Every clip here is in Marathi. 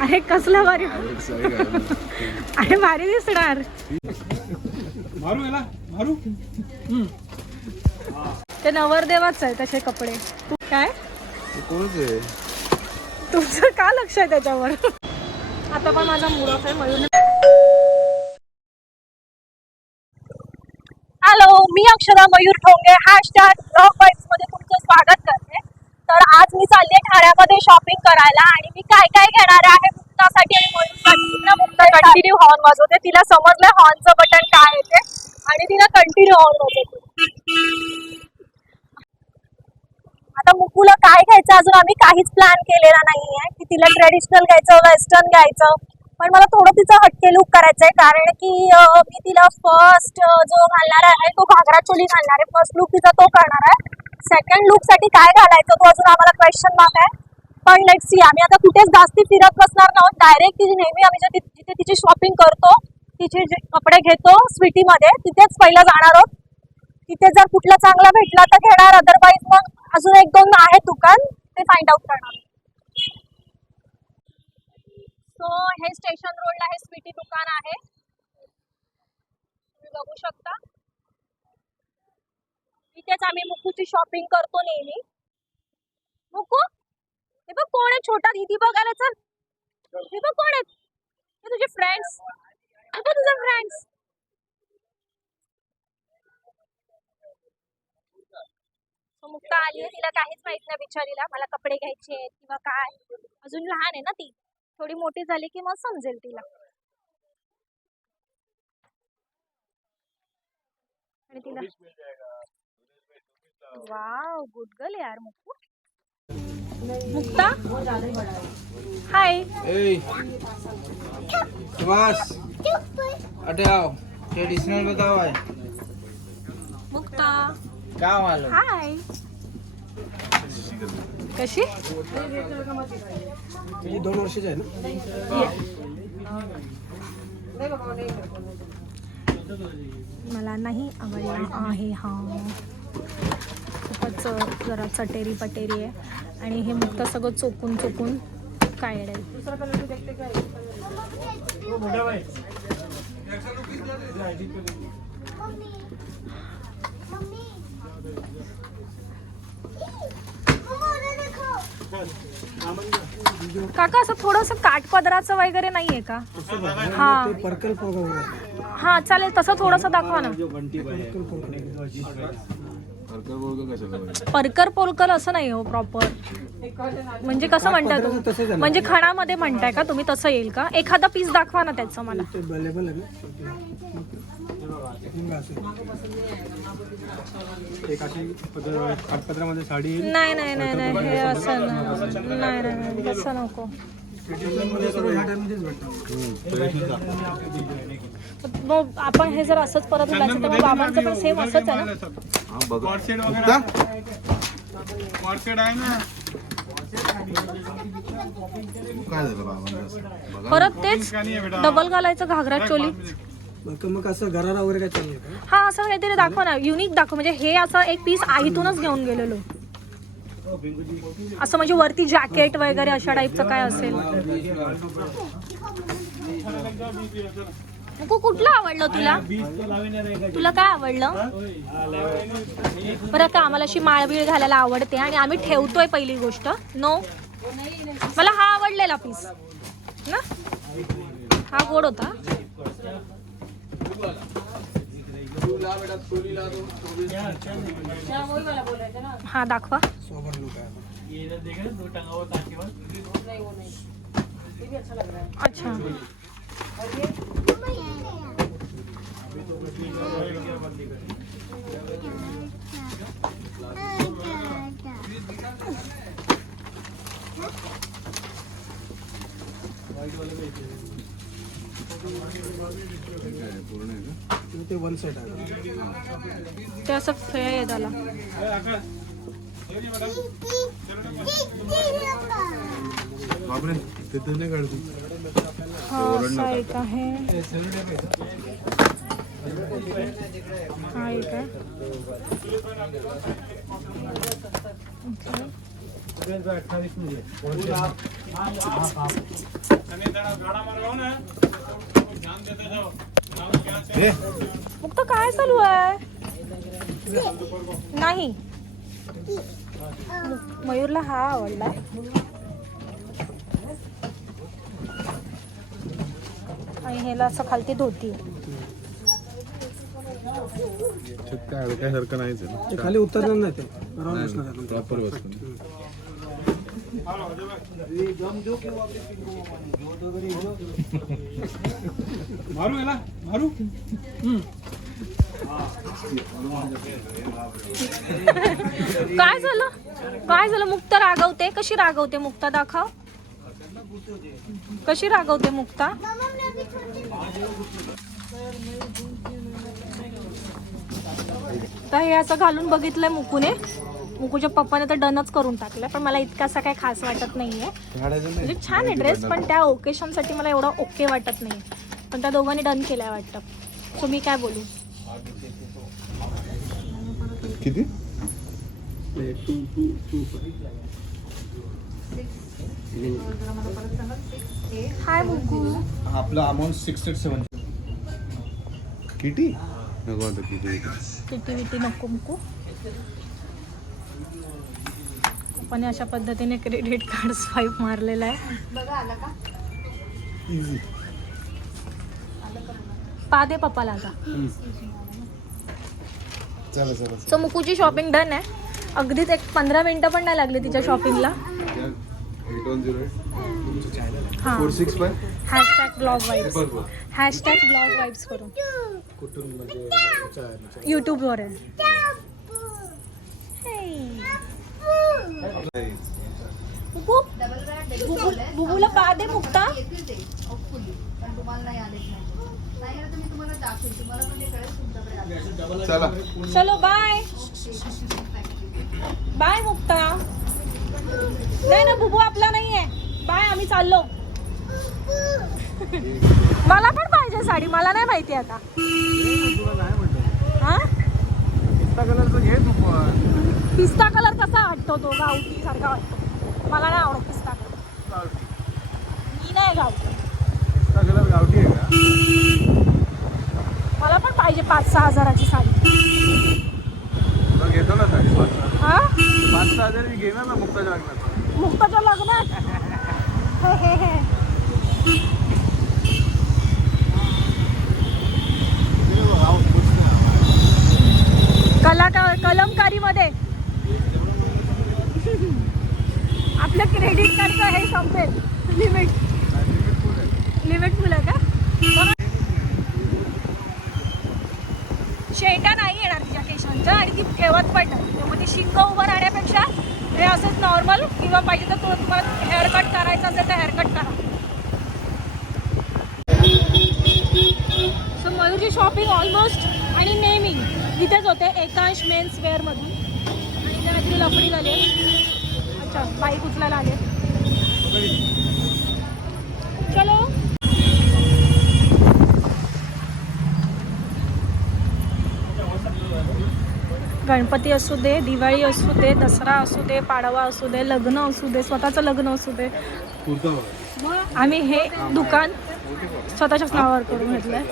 अरे कसला भारी. अरे भारी दिसणार. मारू याला मारू. ते नवरदेवाच आहे तसे कपडे. काय? कोणच आहे तुमचं का लक्ष आहे त्याच्यावर? आता पण माझा मूड ऑफ आहे मयूर हॅलो मी अक्षरा मयूर ठोंगे हॅशटॅग ब्लॉग बाईट्समध्ये तुमचं स्वागत करते. तर आज मी चालली आहे ठाण्यामध्ये शॉपिंग करायला आणि मी काय काय घेणार आहे कंटिन्यू हॉर्न वाजवते. तिला समजलंय हॉर्नचं बटन काय आहे ते. आणि तिला कंटिन्यू हॉर्न वाजवते. आता मुकुला काय घ्यायचं अजून? आम्ही काहीच प्लॅन केलेला नाहीये. की तिला ट्रेडिशनल घ्यायचं वेस्टर्न घ्यायचं. पण मला थोडं तिचं हटके लुक करायचंय. कारण की मी तिला फर्स्ट जो घालणार आहे तो घागरा चोली घालणार आहे. फर्स्ट लुक तिचा तो करणार आहे. सेकंड लुकसाठी काय घालायचं तो अजून आम्हाला क्वेश्चन मार्क आहे. पण लेट सी आम्ही आता कुठेच जास्ती फिरत बसणार नाही. डायरेक्ट तिची नेहमी आम्ही जिथे तिची शॉपिंग करतो तिचे जे कपडे घेतो स्वीटीमध्ये तिथेच पहिलं जाणार आहोत. तिथे जर कुठला चांगला भेटला तर घेणार अदरवाईज मग अजून एक दोन आहे दुकान ते फाइंड आउट करणार. सो हे स्टेशन रोडला हे स्वीटी दुकान आहे. तुम्ही बघू शकता. इथेच आम्ही मुकूची शॉपिंग करतो नेहमी. मुकू हे बघ कोण आहे छोटा दीदी बघायला चल. हे बघ कोण आहेत. हे तुझे फ्रेंड्स अगं तुझे फ्रेंड्स मुक्ता आली आहे तिला काहीच माहीत नाही बिचारीला. मला कपडे घ्यायचे आहेत किंवा काय. अजून लहान आहे ना ती. थोडी मोठी झाली की मग समजेल तिला. आणि तिला वाव गुड गर्ल यार मुक्ता. मुक्ता? हाय सुभाष. अटे आओ. ट्रेडिशनल बताओ आहे. मुक्ता. काय हाय कशी? दोन वर्षाची आहे ना? मला नाही आवडला आहे हा. खूपच जरा चटेरी पटेरी आहे. आणि हे मुक्त सगळं चोकून चोकून काय काका असं थोडंसं काठपदराचं वगैरे नाहीये का? हा. हा चालेल तसं थोडंसं दाखवा ना. हरकर बोलकर कशाला पाहिजे? परकर पोलकर असं नाही हो प्रॉपर म्हणजे कसं म्हणताय तसंच आहे तुम्ही ना. म्हणजे खणामध्ये म्हणताय का तुम्ही तसं येईल का? एखादा पीस दाखवा ना त्याचं मला. ते अवेलेबल आहे ना? असं. एक अशी पदर काठपदरामध्ये साडी येईल. नाही नाही नाही नाही हे असं नाही नाही नाही नाही, तसं नको. मग आपण हे जर असंच परत घालायचं तर मग बाबांचं पण सेम असंच आहे ना? हा बघा. कॉर्सेट मुक्ता? कॉर्सेट आहे ना. काय झालं बाबांना असं? बघा. परत तेच डबल घालायचं घागरा चोली. मग मग असं गरारा वगैरे काय का? हा असं काहीतरी दाखव ना. युनिक दाखव. म्हणजे हे असं एक पीस आईतूनच घेऊन गेलेलो. असं म्हणजे वरती जॅकेट वगैरे अशा टाईपचं काय असेल? कुठलं आवडलं तुला? तुला काय आवडलं? बरं का आम्हाला अशी माळबीळ घालायला आवडते आणि आम्ही ठेवतोय पहिली गोष्ट. नो मला हा आवडलेला पीस ना? हा गोड होता. हा दाखवा सोबर लुक आहे अच्छा पूर्ण आहे का? ते वन सेट आहे ते असं फेळ आहे त्याला बापरे तिथे नाही काढतो हा असा एक आहे हा एक आहे Okay. अठ्ठावीसमध्ये हे। मुक्त काय चालू आहे? नाही. मयूरला हा आवडला. आणि ह्याला असं खालती धोती. काय नाहीच खाली उतरणार नाही ते. प्रॉपर मारू याला मारू. काय झालं? काय झालं? मुक्ता रागवते? कशी रागवते मुक्ता? दाखव. कशी रागवते मुक्ता? तर हे असं घालून बघितलंय मुकूने. मुकूच्या पप्पाने तर डनच करून टाकलंय पण मला इतका असं काही खास वाटत नाहीये. म्हणजे छान आहे ड्रेस पण त्या ओकेशनसाठी मला एवढा ओके वाटत नाही पण त्या दोघांनी डन केलाय वाटतं. सो मी काय बोलू? किती? हाय मुकू आपलं अमाऊंट सिक्स एट सेवन किती? नको आता किती? किती विटी नको मुकू पण अशा पद्धतीने क्रेडिट कार्ड स्वाईप मारलेला आहे. इझी पा दे पप्पाला आता. चला चला सो मुकूची शॉपिंग डन आहे. अगदीच एक पंधरा मिनिटं पण नाही लागली तिच्या शॉपिंगला हां. Four six five hashtag blog vibes hashtag blog vibes करून यूट्यूबवर आहे Hey. मुकू बुबू- बुबूला पा दे मुक्ता येतील ते hopefully. पण तुम्हाला नाही आलेच नाही नाही आलं तर मी तुम्हाला दाखवेल तुम्हाला पण ते कळेल तुमच्याकडे आले. चला. चलो बाय बाय मुक्ता. नाही ना बुबू आपला नाहीये. बाय आम्ही चाललो. मला पण पाहिजे साडी मला नाही माहिती आता. हा? कलरचं घे तू पण. पिस्ता कलर कसा वाटतो तो गावठी सारखा वाटतो? मला नाही आवडत पिस्ता कलर. मी नाही गावठी. कलर गावठी आहे का? मला पण पाहिजे पाच सहा हजाराची साडी. घेतो ना साडी पाच सहा. हा? पाच सहा हजार मी घेणार ना मुक्ताच्या लग्नात. मुक्ताच्या लग्नात. कलाकार कलमकारीमध्ये. आपलं क्रेडिट कार्डचं हे संपेल लिमिट लिमिट फुल आहे का? शेटा नाही येणार तिच्या केशांच्या आणि ती ठेवत पडणार नाही. त्यामुळे ती शिंग उभं राहण्यापेक्षा हे असंच नॉर्मल किंवा पाहिजे तर तो तुम्हाला हेअरकट करायचं असेल तर हेअरकट करा. सो मयूरची शॉपिंग ऑलमोस्ट आणि नेहमी इथेच होते एकांश मेन्स वेअरमधून आणि त्या रात्री लफडी झाली आहे. अच्छा बाईक उचलायला आले चलो. गणपती असू दे दिवाळी असू दे दसरा असू दे पाडवा असू दे लग्न असू दे स्वतःचं लग्न असू दे. आम्ही हे दुकान स्वतःच्याच नावावर करून घेतलंय.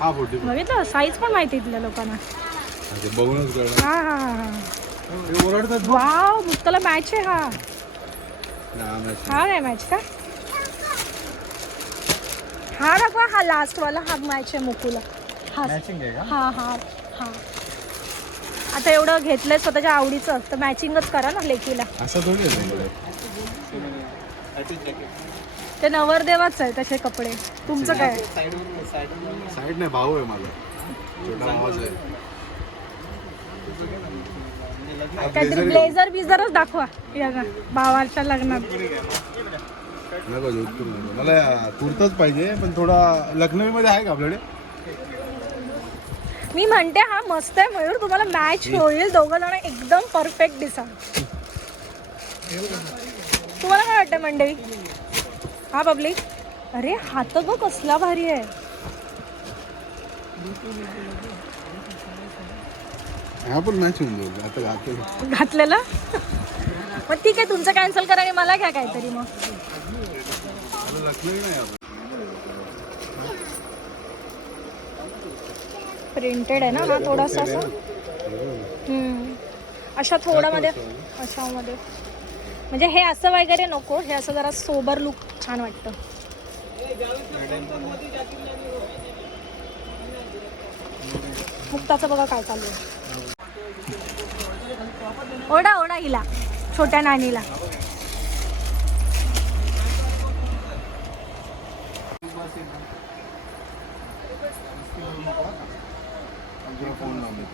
हा बघितलं? साईज पण माहिती आहे तिथल्या लोकांना. हा हा हे. ओरडतात वाव मुक्ताला मॅच आहे हा. हा. हा नाही मॅच का? हा दाखवा हा लास्ट वाला हा मॅच आहे मुकुला. हा. हा हा हा. आता एवढं घेतलंय स्वतःच्या आवडीचं तर मॅचिंगच करा ना लेकीला. असं. ते नवरदेवाच आहे तसे कपडे. तुमचं काय? साईड नाही भाऊ आहे माझा. काहीतरी ब्लेझर बिझरच दाखवा. या भावाच्या लग्नात. नको जोधपूर नको मला कुर्ताच पाहिजे पण थोडा लखनवीमध्ये आहे का आपल्याकडे? मी म्हणते हा मस्त आहे मयूर. तुम्हाला मॅच होईल. दोघं जण एकदम परफेक्ट दिसा. तुम्हाला काय वाटतं मंडळी? हा पब्लिक अरे हात बघ कसला भारी आहे. हा पण मॅच होऊन जाईल आता घातलं घातलेलं? मग ठीक आहे तुमचं कॅन्सल करा आणि मला घ्या काहीतरी मग. नाही आपण प्रिंटेड आहे ना हा थोडासा असं? हम्म. अशा थोडामध्ये अशामध्ये. म्हणजे हे असं वगैरे नको हे असं जरा सोबर लुक छान वाटतं. मुक्ताचं बघा काय चालू आहे. ओढा ओढा हिला छोट्या नानीला तुला फोन लावले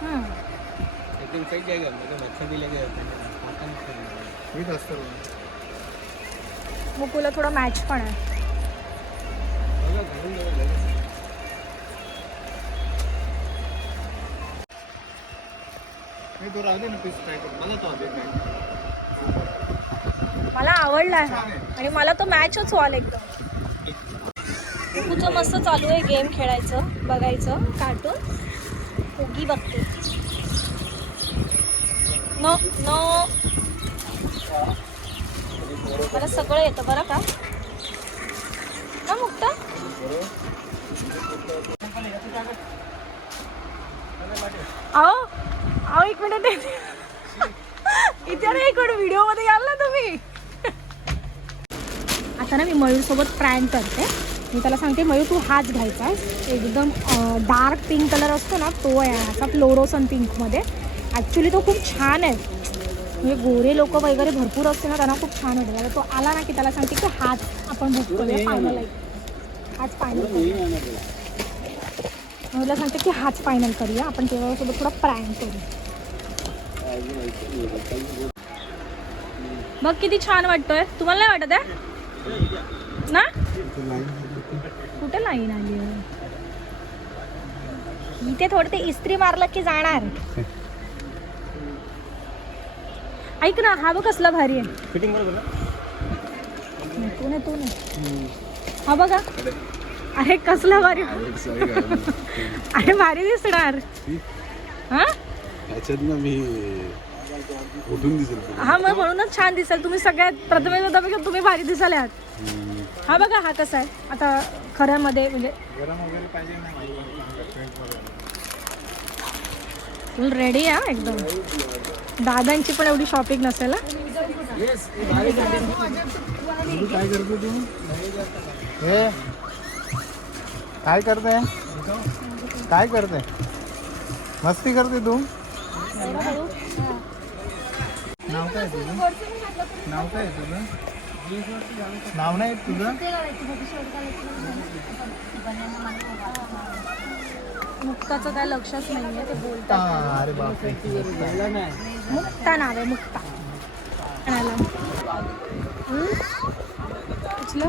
हम्म. मीच असतं. मुकुला थोडा मॅच पण आहे. मी तो राहते ना पीस ट्राय कर मला तो आवडेल नाही मला आवडला. आहे. हा. आणि मला तो मॅचच व्हाल एकदम. तुझं मस्त चालू आहे गेम खेळायचं बघायचं कार्टून ओगी बघते. नो नो मला सगळं येतं बरं का? ना मुक्ता? अहो अहो एक मिनिट इथे ना एक मिनिट व्हिडिओमध्ये याल ना तुम्ही. आता ना मी मयूरसोबत प्रँक करते. मी त्याला सांगते मयूर तू हाच घ्यायचा आहे एकदम डार्क पिंक कलर असतो ना तो आहे असा फ्लोरोसन पिंकमध्ये ॲक्च्युली तो खूप छान आहे. म्हणजे गोरे लोक वगैरे भरपूर असते ना त्यांना खूप छान वाटतं. तो आला ना की त्याला सांगते की हाच आपण बुक करूया फायनल आहे. हाच फायनल मला सांगते की हाच फायनल करूया. आपण तेव्हासोबत थोडा प्रँक करू. बघ किती छान वाटतोय. तुम्हाला नाही वाटत आहे? ना? कुठे लाईन आली? इथे थोडं ते इस्त्री मारलं की जाणार. ऐक ना हा बघ कसला भारी आहे. फिटिंग बरोबर नाही, तो नाही तो नाही. हा बघा अरे. कसला भारी अरे भारी दिसणार. हा? ना मी उठून दिसेल तुला. हा मग म्हणूनच छान दिसेल. तुम्ही सगळ्यात प्रथमेश होतापेक्षा तुम्ही भारी दिसाल आहात. हा बघा हा कसा आहे. आता खऱ्यामध्ये म्हणजे गरम वगैरे पाहिजे ना फुल रेडी आहे एकदम. दादांची पण एवढी शॉपिंग नसेल? काय करतो तू? हे? काय करते? काय करते? मस्ती करते तू? नाव काय तुझं? नाव काय तुझं? नाव नाही तुझं? मुक्ताचं काय लक्षच नाहीये ते बोलतात. अरे बापरे मुक्ता नाव आहे मुक्ता. म्हणाला. उचलं.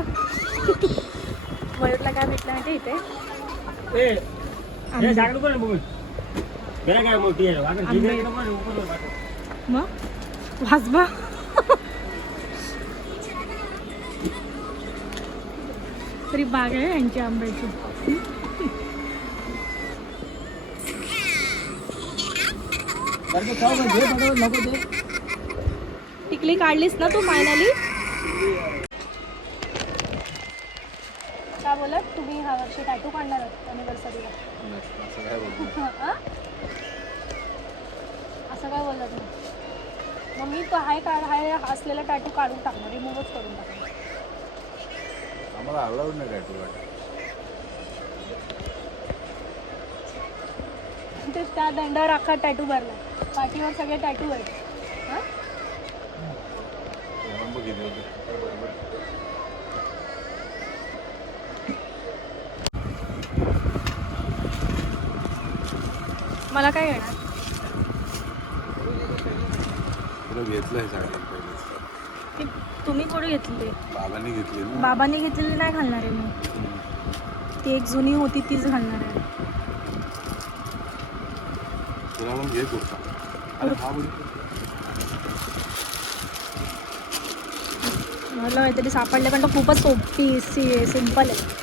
मयूरला काय भेटलं माहिती इथे. मग? वाजबा तरी बाग आहे यांची आंब्याची. टिकली काढलीस ना तू फायनली काय बोलत? तुम्ही ह्या वर्षी टॅटू काढणार आहात अनिव्हर्सरीला असं काय बोलतो नाही. मग मी तो हाय काढ हाय असलेला टॅटू काढून टाकणार रिमूव्हच करून टाकणार. आम्हाला अलाउड नाही त्या दंडावर अख्खा टॅटू भरला. पाठीवर सगळे टॅटू आहेत. हां? मला काय घेणार तुला घेतलंय सगळ्यात पहिलेच ती तुम्ही कुठे घेतली? बाबांनी घेतली ना. बाबांनी घेतलेली नाही घालणार आहे मी. ती एक जुनी होती तीच घालणार आहे. तुला घे कुर्ता. मला माहिती सापडले पण तो खूपच सोपी सी आहे सिंपल आहे.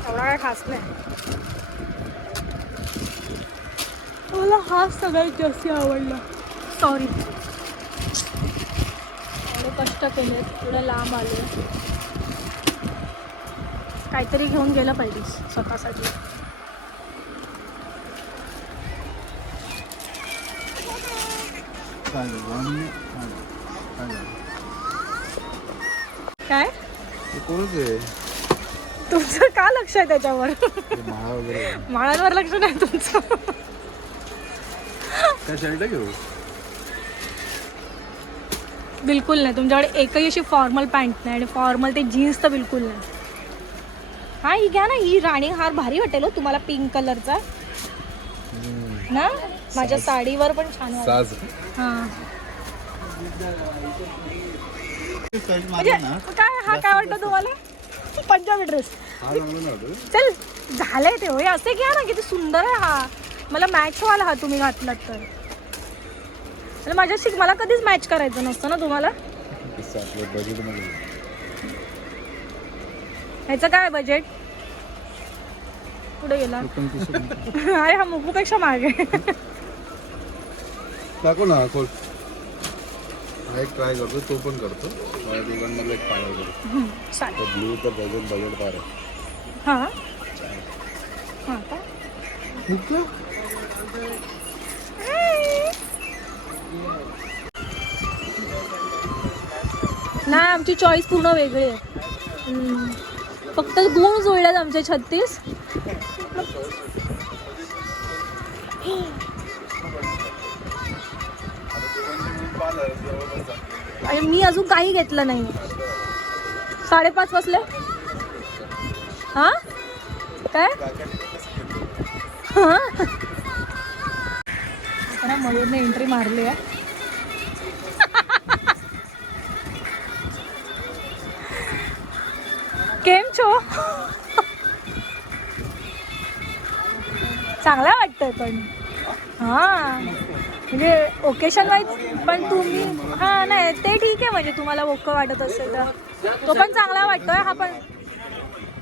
एवढा काय खास नाही. मला हा सगळ्यात जास्त आवडला. सॉरी एवढे कष्ट केले थोडं लांब आले काहीतरी घेऊन गेलं पाहिजे स्वतःसाठी. काय? तुमचं का लक्ष आहे त्याच्यावर. माळांवर लक्ष नाही तुमचं. काय शर्ट घेऊ? बिलकुल नाही. तुमच्याकडे एकही अशी फॉर्मल पॅन्ट नाही आणि फॉर्मल ते जीन्स तर बिलकुल नाही. हा ही घ्या ना ही राणी हार भारी वाटेल हो तुम्हाला पिंक कलरचा ना? माझ्या साडीवर पण छान वाटेल. साज. हा. म्हणजे काय हा काय वाटतं तुम्हाला? पंजाबी ड्रेस हा चांगला चल झालंय ते होय. असे घ्या ना किती सुंदर आहे हा. मला मॅच व्हायला हा तुम्ही घातलात तर. माझ्याशी मला कधीच मॅच करायचं नसतं ना तुम्हाला? ह्याचं काय बजेट पुढे गेला? अरे हा मुकूपेक्षा मागे. दाखव ना खोल. एक ट्राय करतो तो पण करतो. मला दोघांमधला एक करतो तर ब्लू तर हा? हा का नाही आमची चॉईस पूर्ण वेगळी आहे. फक्त गुण जुळल्यात आमचे छत्तीस. आणि मी अजून काही घेतलं नाही. साडेपाच वाजले. हा? काय? हा? ना मयूरने एंट्री मारली आहे. केम छो? चांगला वाटतंय पण. हा. म्हणजे ओकेशन वाईज पण तुम्ही हा नाही ते ठीक आहे म्हणजे तुम्हाला ओक वाटत असेल तर. तो पण चांगला वाटतोय हा पण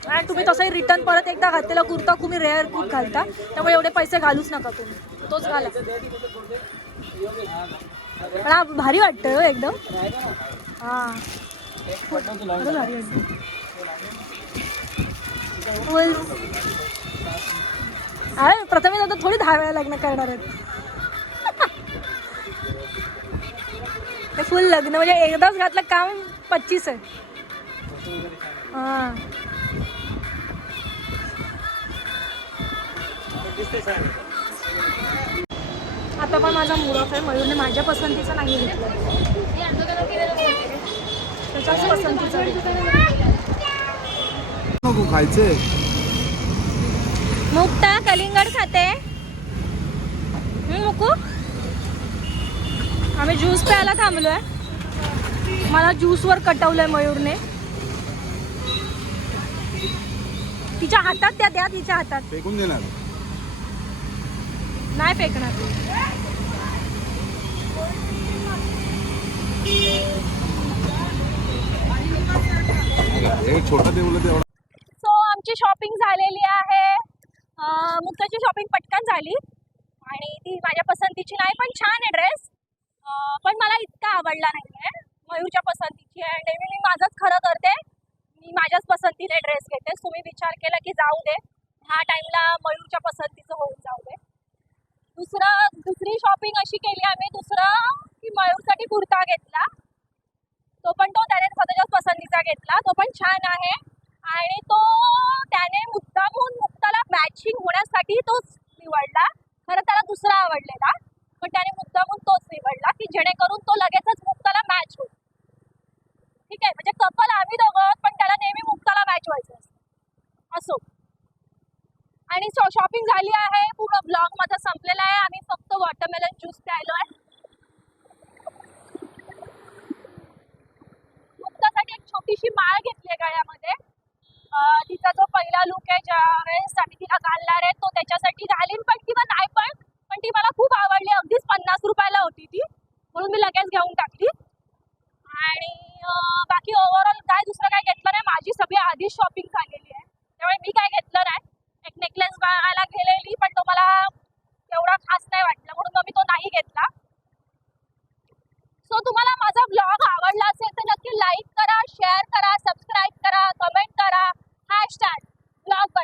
आणि तुम्ही तसंही रिटर्न परत एकदा घातलेला कुर्ता तुम्ही रेअर खूप घालता त्यामुळे एवढे पैसे घालूच नका तुम्ही. तोच घाला. पण हा भारी वाटतोय हो एकदम. हा. भारी वाटतं अरे प्रथमेश आता थोडी दहा वेळा लग्न करणार आहेत. हे फुल लग्न म्हणजे एकदाच घातलं काम पच्चीस आहे. हा. आता पण माझा मूड ऑफ आहे. मयूरने माझ्या पसंतीचं नाही घेतलं. त्याच्याच पसंतीचं खायचे मुक्ता कलिंगड खाते. मुकू? आम्ही ज्यूस प्यायला थांबलोय. मला ज्यूसवर कटवलंय मयूरने. तिच्या हातात त्या द्या तिच्या हातात. फेकून देणार. नाही फेकणार. छोटा सो आमची शॉपिंग झालेली आहे. मुक्ताची शॉपिंग पटकन झाली. आणि ती माझ्या पसंतीची नाही पण छान आहे ड्रेस पण मला इतका आवडला नाही आहे मयूरच्या पसंतीची आहे. नेहमी मी माझंच खरं करते मी माझ्याच पसंतीने ड्रेस घेते. तुम्ही विचार केला की जाऊ दे. ह्या टाईमला मयूरच्या पसंतीचं होऊन जाऊ दे. दुसरं दुसरी शॉपिंग अशी केली आम्ही. दुसरं की मयूरसाठी कुर्ता घेतला. तो पण तो त्याने स्वतःच्याच पसंतीचा घेतला. तो पण छान आहे. आणि तो त्याने मुद्दामून मुक्ताला मॅचिंग होण्यासाठी तोच निवडला. खरं त्याला दुसरा आवडलेला. पण त्याने मुद्दामून तोच निवडला की जेणेकरून तो लगेचच मुक्ताला मॅच होईल. ठीक आहे? म्हणजे कपल आम्ही दोघं आहोत, पण त्याला नेहमी मुक्ताला मॅच व्हायचं असतं. असो. आणि शॉपिंग झाली आहे पूर्ण ब्लॉग माझा संपलेला आहे. आम्ही फक्त वॉटरमेलन ज्यूस प्यायलो आहे मुक्तासाठी एक छोटीशी माळ घेतली आहे गळ्यामध्ये. तिचा जो पहिला लुक आहे ज्या वेळेस आम्ही तिला घालणार आहे तो त्याच्यासाठी घालीन पण किंवा नाही पण होती मला खूप आवडली. अगदीच पन्नास रुपयाला होती ती. म्हणून मी लगेच घेऊन टाकली. आणि बाकी ओव्हरऑल काय दुसरं काय घेतलं नाही. माझी सगळी आधीच शॉपिंग झालेली आहे. त्यामुळे मी काय घेतलं नाही. एक नेकलेस बाळाला गेलेली पण तो मला एवढा खास नाही वाटला. म्हणून मी तो नाही घेतला. सो तुम्हाला माझा ब्लॉग आवडला असेल तर नक्की लाईक करा शेअर करा सबस्क्राईब करा कमेंट करा. Hashtag blog